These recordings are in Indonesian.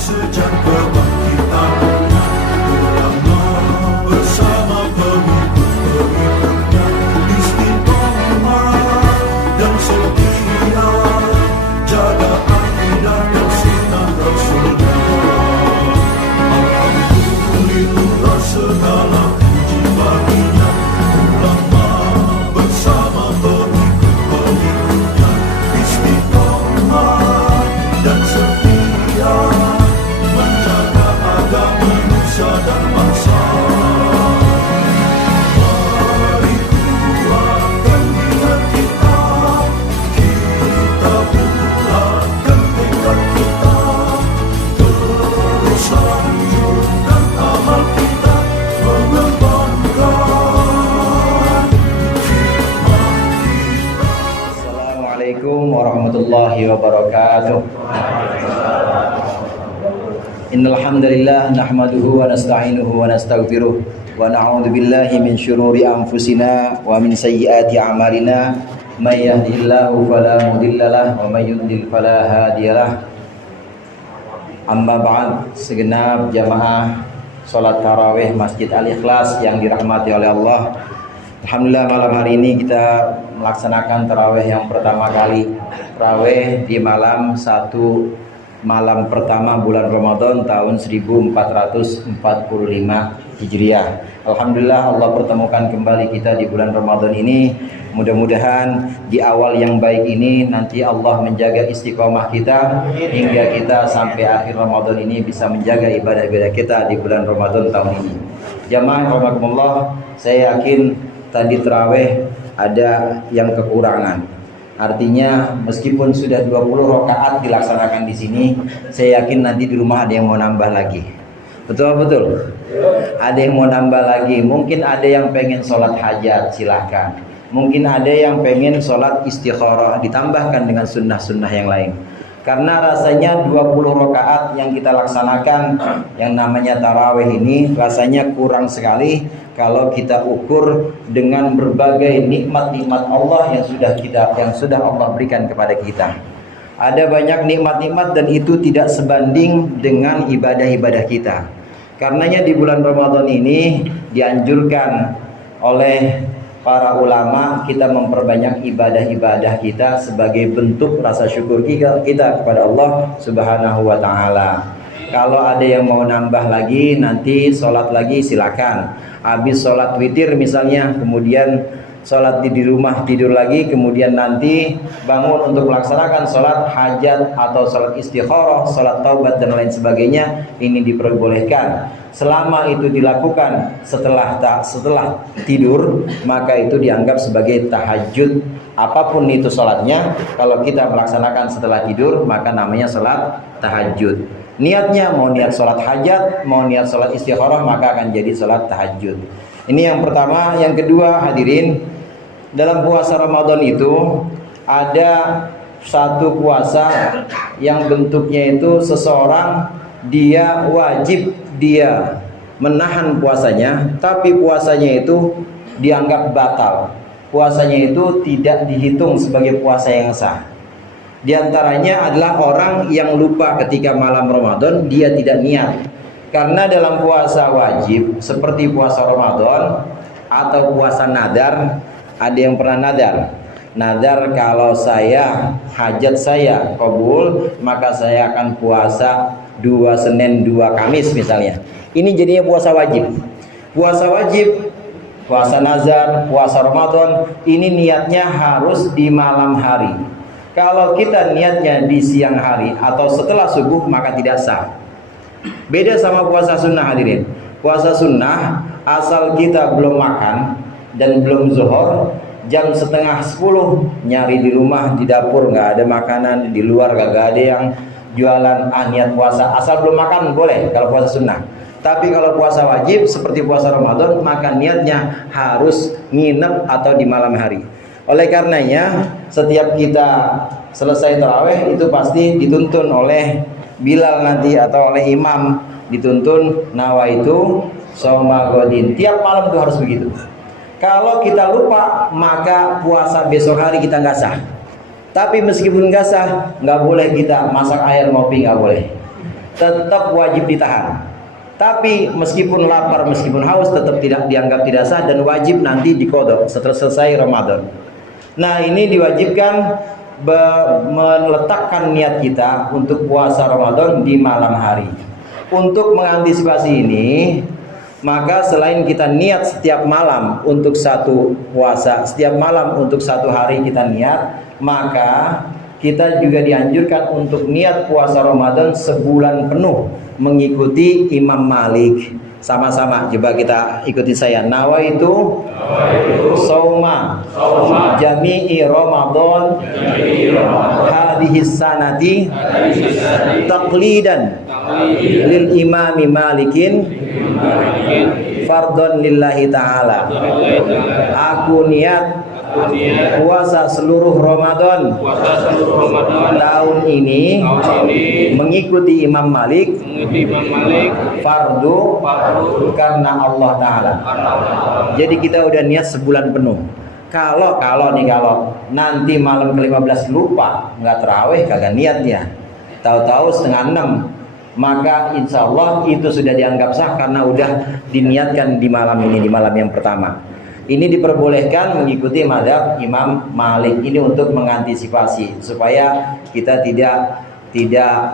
sejak kebangkitan ulama bersama pengikut-pengikutnya istiqomah dan setia jaga akidah dan sunnah Rasulullah. Alhamdulillah segala puji baginya ulama bersama pengikut-pengikutnya istiqomah dan setia menjaga agama nusa dan bangsa. Mari kuatkan niat kita, kita bulatkan tekad kita, terus lanjutkan amal kita, mengembangkan hikmah kita. Assalamualaikum warahmatullahi wabarakatuh. Innal hamdalillah nahmaduhu wa nasta'inuhu wa nastaghfiruh wa na'udzu billahi min syururi anfusina wa min sayyiati a'malina may yahdihillahu fala mudhillalah wa may yudhlil fala hadiyalah. Amma ba'd, segenap jamaah salat tarawih Masjid Al-Ikhlas yang dirahmati oleh Allah. Alhamdulillah malam hari ini kita melaksanakan tarawih yang pertama kali, tarawih di malam 1 malam pertama bulan Ramadan tahun 1445 Hijriah. Alhamdulillah Allah pertemukan kembali kita di bulan Ramadan ini. Mudah-mudahan di awal yang baik ini nanti Allah menjaga istiqomah kita hingga kita sampai akhir Ramadan ini bisa menjaga ibadah-ibadah kita di bulan Ramadan tahun ini. Jamaah rahimakumullah, saya yakin tadi tarawih ada yang kekurangan. Artinya meskipun sudah 20 rakaat dilaksanakan di sini, saya yakin nanti di rumah ada yang mau nambah lagi. Betul? Ada yang mau nambah lagi. Mungkin ada yang pengen sholat hajat, silahkan. Mungkin ada yang pengen sholat istikharah, ditambahkan dengan sunnah-sunnah yang lain. Karena rasanya 20 rakaat yang kita laksanakan yang namanya tarawih ini rasanya kurang sekali kalau kita ukur dengan berbagai nikmat-nikmat Allah yang sudah Allah berikan kepada kita. Ada banyak nikmat-nikmat dan itu tidak sebanding dengan ibadah-ibadah kita. Karenanya di bulan Ramadan ini dianjurkan oleh para ulama kita memperbanyak ibadah-ibadah kita sebagai bentuk rasa syukur kita kepada Allah Subhanahu wa taala. Kalau ada yang mau nambah lagi nanti sholat lagi silakan. Habis sholat witir misalnya, kemudian sholat di rumah tidur lagi, kemudian nanti bangun untuk melaksanakan sholat hajat atau sholat istikharah, sholat taubat dan lain sebagainya, ini diperbolehkan. Selama itu dilakukan setelah tidur, maka itu dianggap sebagai tahajud. Apapun itu sholatnya, kalau kita melaksanakan setelah tidur, maka namanya sholat tahajud. Niatnya mau niat sholat hajat, mau niat sholat istikharah, maka akan jadi sholat tahajud. Ini yang pertama. Yang kedua, hadirin, dalam puasa Ramadan itu ada satu puasa yang bentuknya itu seseorang dia wajib dia menahan puasanya, tapi puasanya itu dianggap batal. Puasanya itu tidak dihitung sebagai puasa yang sah. Di antaranya adalah orang yang lupa ketika malam Ramadan dia tidak niat. Karena dalam puasa wajib seperti puasa Ramadan atau puasa nadar, ada yang pernah nadar. Nadar, kalau hajat saya kabul, maka saya akan puasa 2 Senin 2 Kamis misalnya. Ini jadinya puasa wajib. Puasa wajib, puasa nazar, puasa Ramadan, ini niatnya harus di malam hari. Kalau kita niatnya di siang hari atau setelah subuh maka tidak sah. Beda sama puasa sunnah, hadirin. Puasa sunnah asal kita belum makan dan belum zuhur, jam setengah 10 nyari di rumah, di dapur nggak ada makanan, di luar nggak ada yang jualan, niat puasa, asal belum makan boleh kalau puasa sunnah. Tapi kalau puasa wajib seperti puasa Ramadan, maka niatnya harus nginep atau di malam hari. Oleh karenanya setiap kita selesai tarawih itu pasti dituntun oleh Bilal nanti atau oleh imam, dituntun nawaitu shauma ghadin. Tiap malam itu harus begitu. Kalau kita lupa maka puasa besok hari kita nggak sah. Tapi meskipun nggak sah, nggak boleh kita masak air ngopi, nggak boleh. tetap wajib ditahan. Tapi meskipun lapar, meskipun haus, tetap tidak dianggap tidak sah dan wajib nanti diqadha setelah selesai Ramadan. Nah, ini diwajibkan meletakkan niat kita untuk puasa Ramadan di malam hari. Untuk mengantisipasi ini, maka selain kita niat setiap malam untuk satu puasa, setiap malam untuk satu hari kita niat, maka kita juga dianjurkan untuk niat puasa Ramadan sebulan penuh mengikuti Imam Malik. Sama-sama coba kita ikuti saya. Nawaitu sauma jami'i Ramadan hadhihi sanati taqlidan lil imami Malikin fardhon lillahi ta'ala. Aku niat puasa seluruh Ramadan tahun ini mengikuti Imam Malik fardu karena Allah Ta'ala. Jadi kita udah niat sebulan penuh. Kalau nanti malam ke-15 lupa nggak tarawih, kagak niatnya, tahu-tahu setengah 6, maka insya Allah itu sudah dianggap sah karena udah diniatkan di malam ini, di malam yang pertama. Ini diperbolehkan mengikuti mazhab Imam Malik ini untuk mengantisipasi supaya kita tidak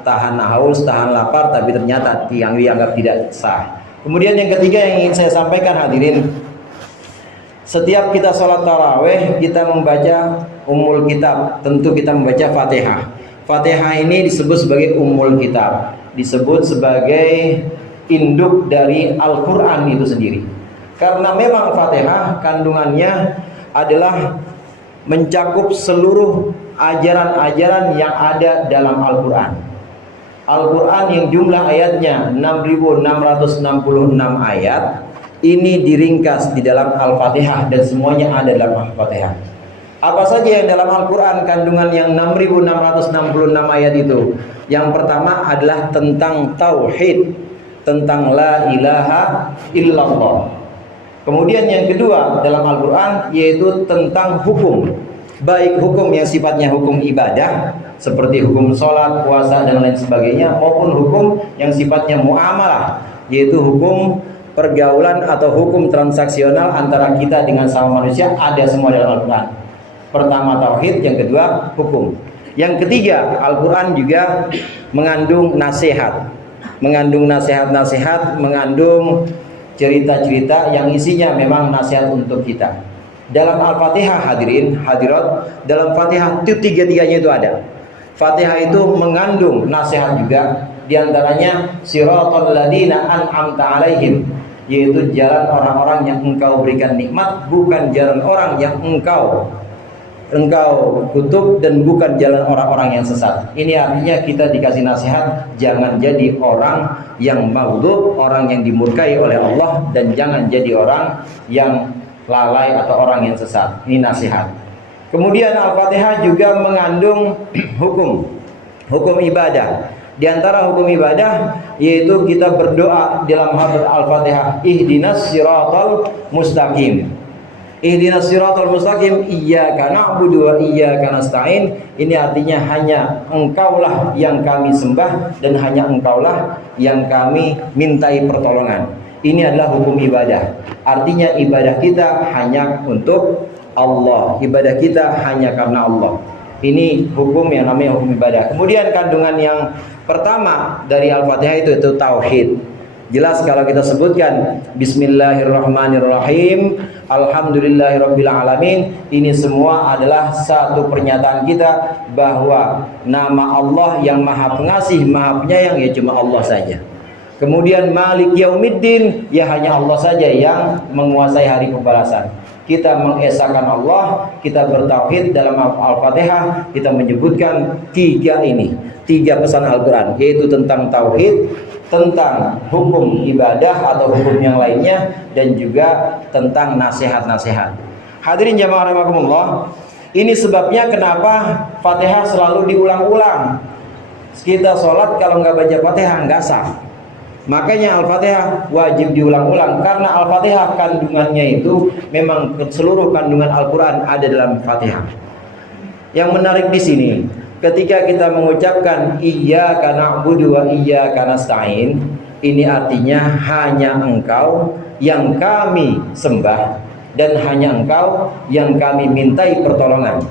tahan haus, tahan lapar, tapi ternyata yang dianggap tidak sah. Kemudian yang ketiga yang ingin saya sampaikan hadirin, setiap kita sholat taraweh kita membaca Ummul Kitab, tentu kita membaca Fatihah. Fatihah ini disebut sebagai Ummul Kitab, disebut sebagai induk dari Al-Quran itu sendiri. Karena memang Fatihah kandungannya adalah mencakup seluruh ajaran-ajaran yang ada dalam Al-Quran. Al-Quran yang jumlah ayatnya 6.666 ayat, ini diringkas di dalam Al-Fatihah dan semuanya ada dalam Al-Fatihah. Apa saja yang dalam Al-Quran kandungan yang 6.666 ayat itu? Yang pertama adalah tentang Tauhid, tentang La ilaha illallah. Kemudian yang kedua dalam Al-Quran yaitu tentang hukum, baik hukum yang sifatnya hukum ibadah seperti hukum sholat, puasa dan lain sebagainya, maupun hukum yang sifatnya muamalah, yaitu hukum pergaulan atau hukum transaksional antara kita dengan sama manusia, ada semua dalam Al-Quran. Pertama tauhid, yang kedua hukum. Yang ketiga, Al-Quran juga mengandung nasihat, mengandung cerita-cerita yang isinya memang nasihat untuk kita. Dalam Al-Fatihah hadirin, hadirat, dalam Fatihah itu tiga-tiganya itu ada. Fatihah itu mengandung nasihat juga, diantaranya siratal ladzina an'amta alaihim, yaitu jalan orang-orang yang engkau berikan nikmat, bukan jalan orang yang engkau kutuk, dan bukan jalan orang-orang yang sesat. Ini artinya kita dikasih nasihat, jangan jadi orang yang maghdub, orang yang dimurkai oleh Allah, dan jangan jadi orang yang lalai atau orang yang sesat. Ini nasihat. Kemudian Al-Fatihah juga mengandung hukum ibadah. Di antara hukum ibadah yaitu kita berdoa dalam Al-Fatihah, ihdinas siratal mustaqim. Ihdinas siratal mustaqim, iyyaka na'budu wa iyyaka nasta'in. Ini artinya hanya engkaulah yang kami sembah dan hanya engkaulah yang kami mintai pertolongan. Ini adalah hukum ibadah. Artinya ibadah kita hanya untuk Allah, ibadah kita hanya karena Allah. Ini hukum yang namanya hukum ibadah. Kemudian kandungan yang pertama dari Al-Fatihah itu tauhid. Jelas kalau kita sebutkan Bismillahirrahmanirrahim, Alhamdulillahirabbil alamin, ini semua adalah satu pernyataan kita bahwa nama Allah yang Maha Pengasih, Maha Penyayang ya cuma Allah saja. Kemudian Malik Yaumiddin, ya hanya Allah saja yang menguasai hari pembalasan. Kita mengesahkan Allah, kita bertauhid. Dalam Al-Fatihah kita menyebutkan tiga pesan Al-Quran, yaitu tentang tauhid, tentang hukum ibadah atau hukum yang lainnya, dan juga tentang nasihat-nasihat. Hadirin jamaah rahimakumullah, ini sebabnya kenapa Fatihah selalu diulang-ulang. Kita sholat kalau nggak baca Fatihah nggak sah. Makanya Al-Fatihah wajib diulang-ulang, karena Al-Fatihah kandungannya itu memang seluruh kandungan Al-Quran ada dalam Fatihah. Yang menarik di sini, ketika kita mengucapkan iyyaka na'budu wa iyyaka nasta'in, ini artinya hanya Engkau yang kami sembah dan hanya Engkau yang kami mintai pertolongan.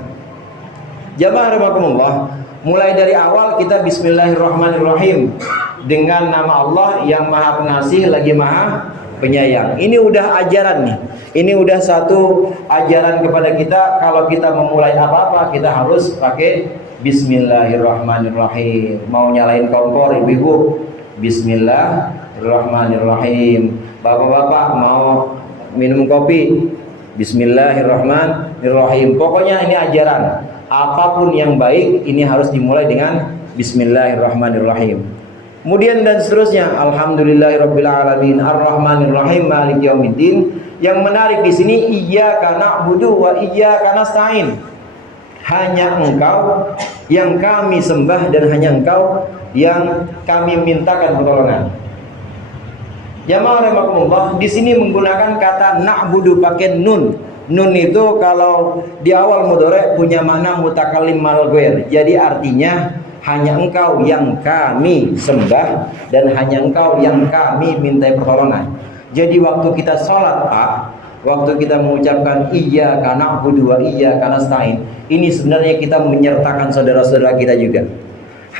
Jamaah rahimakumullah, mulai dari awal kita bismillahirrahmanirrahim dengan nama Allah yang Maha Pengasih lagi Maha Penyayang. Ini udah ajaran nih. Ini udah satu ajaran kepada kita, kalau kita memulai apa-apa kita harus pakai bismillahirrahmanirrahim. Mau nyalain kompor ibu-ibu, bismillahirrahmanirrahim. Bapak-bapak mau minum kopi, bismillahirrahmanirrahim. Pokoknya ini ajaran. Apapun yang baik ini harus dimulai dengan bismillahirrahmanirrahim. Kemudian dan seterusnya, alhamdulillahirabbil alamin, arrahmanirrahim, maliki yaumiddin. Yang menarik di sini iyyaka na'budu wa iyyaka nasta'in. Hanya Engkau yang kami sembah dan hanya Engkau yang kami mintakan pertolongan. Jamaah rahimakumullah, di sini menggunakan kata na'budu pakai nun. Nun itu kalau di awal mudhari punya makna mutakallim mal ghair. Jadi artinya hanya Engkau yang kami sembah dan hanya Engkau yang kami minta pertolongan. Jadi waktu kita sholat, waktu kita mengucapkan iyyaka na'budu wa iyyaka nasta'in, ini sebenarnya kita menyertakan saudara-saudara kita juga.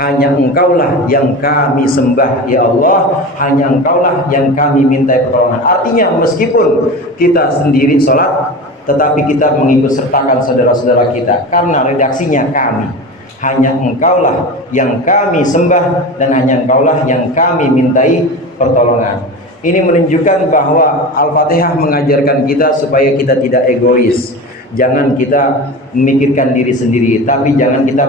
Hanya Engkaulah yang kami sembah ya Allah, hanya Engkaulah yang kami minta pertolongan. Artinya meskipun kita sendiri sholat, tetapi kita mengikut sertakan saudara-saudara kita, karena redaksinya kami. Hanya Engkaulah yang kami sembah dan hanya Engkaulah yang kami mintai pertolongan. Ini menunjukkan bahwa Al-Fatihah mengajarkan kita supaya kita tidak egois. Jangan kita memikirkan diri sendiri, tapi jangan kita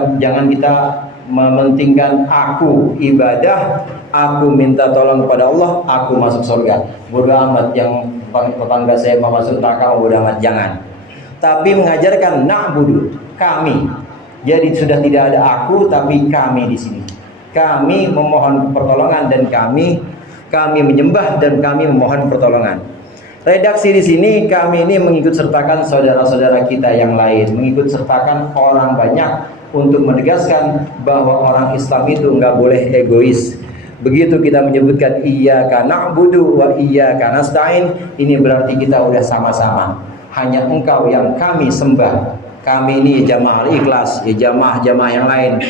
mementingkan aku ibadah, aku minta tolong kepada Allah, aku masuk surga. Bodoh amat yang tetangga saya mau masuk neraka, bodoh amat, jangan. Tapi mengajarkan na'budu, kami. Jadi sudah tidak ada aku, tapi kami di sini. Kami memohon pertolongan dan kami menyembah dan kami memohon pertolongan. Redaksi di sini kami ini mengikut sertakan saudara-saudara kita yang lain, mengikut sertakan orang banyak untuk menegaskan bahwa orang Islam itu nggak boleh egois. Begitu kita menyebutkan iyyaka na'budu wa iyyaka nasta'in, ini berarti kita udah sama-sama. Hanya Engkau yang kami sembah. Kami ini jamaah ikhlas, jamaah-jamaah yang lain.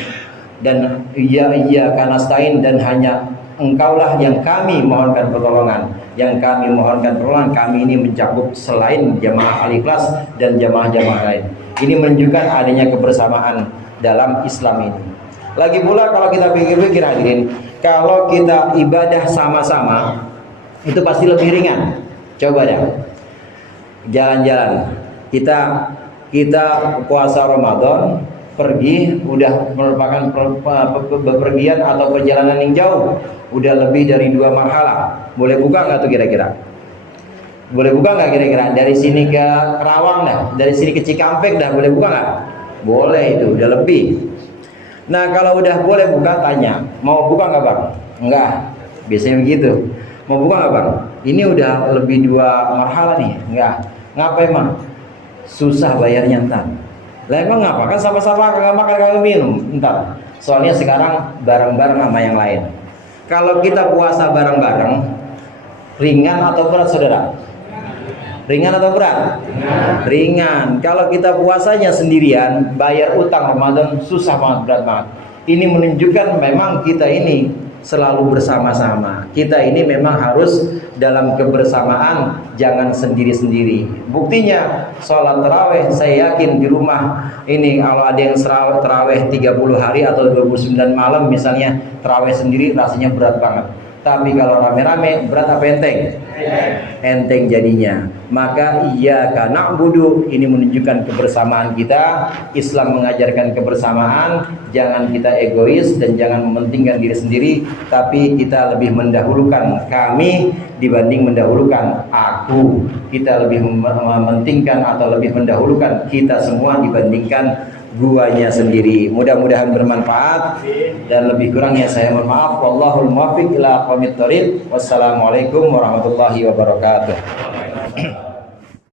Dan iyyaka nasta'in, dan hanya Engkaulah yang kami mohonkan pertolongan. Yang kami mohonkan pertolongan, kami ini mencakup selain jamaah al-ikhlas dan jamaah-jamaah lain. Ini menunjukkan adanya kebersamaan dalam Islam ini. Lagi pula kalau kita pikir-pikir hadirin, kalau kita ibadah sama-sama itu pasti lebih ringan. Coba dah jalan-jalan, kita puasa Ramadan, pergi, udah merupakan bepergian atau perjalanan yang jauh, udah lebih dari 2 marhalah. Boleh buka nggak tuh kira-kira? Boleh buka nggak kira-kira? Dari sini ke Kerawang dah, dari sini ke Cikampek dah, boleh buka nggak? Boleh, itu udah lebih. Nah kalau udah boleh buka, tanya, mau buka nggak bang? Enggak, biasanya begitu. Mau buka nggak bang? Ini udah lebih 2 marhalah nih. Enggak. Ngapa emang? Susah bayarnya ntar. Lah emang ngapa? Kan sama-sama kagak makan kagak minum ntar. Soalnya sekarang bareng-bareng sama yang lain. Kalau kita puasa bareng-bareng, ringan atau berat saudara? Ringan atau berat? Ringan. Kalau kita puasanya sendirian, bayar utang Ramadan susah banget, berat banget. Ini menunjukkan memang kita ini selalu bersama-sama. Kita ini memang harus dalam kebersamaan, jangan sendiri-sendiri. Buktinya sholat taraweh, saya yakin di rumah ini kalau ada yang taraweh 30 hari atau 29 malam misalnya, taraweh sendiri rasanya berat banget. Tapi kalau rame-rame, berat apa enteng? Enteng jadinya. Maka iyyaka na'budu, ini menunjukkan kebersamaan kita. Islam mengajarkan kebersamaan. Jangan kita egois dan jangan mementingkan diri sendiri, tapi kita lebih mendahulukan kami dibanding mendahulukan aku. Kita lebih mementingkan atau lebih mendahulukan kita semua dibandingkan guanya sendiri. Mudah-mudahan bermanfaat, dan lebih kurangnya saya mohon maaf. Wallahul muwaffiq ila aqwamit thoriq. Wassalamualaikum warahmatullahi wabarakatuh.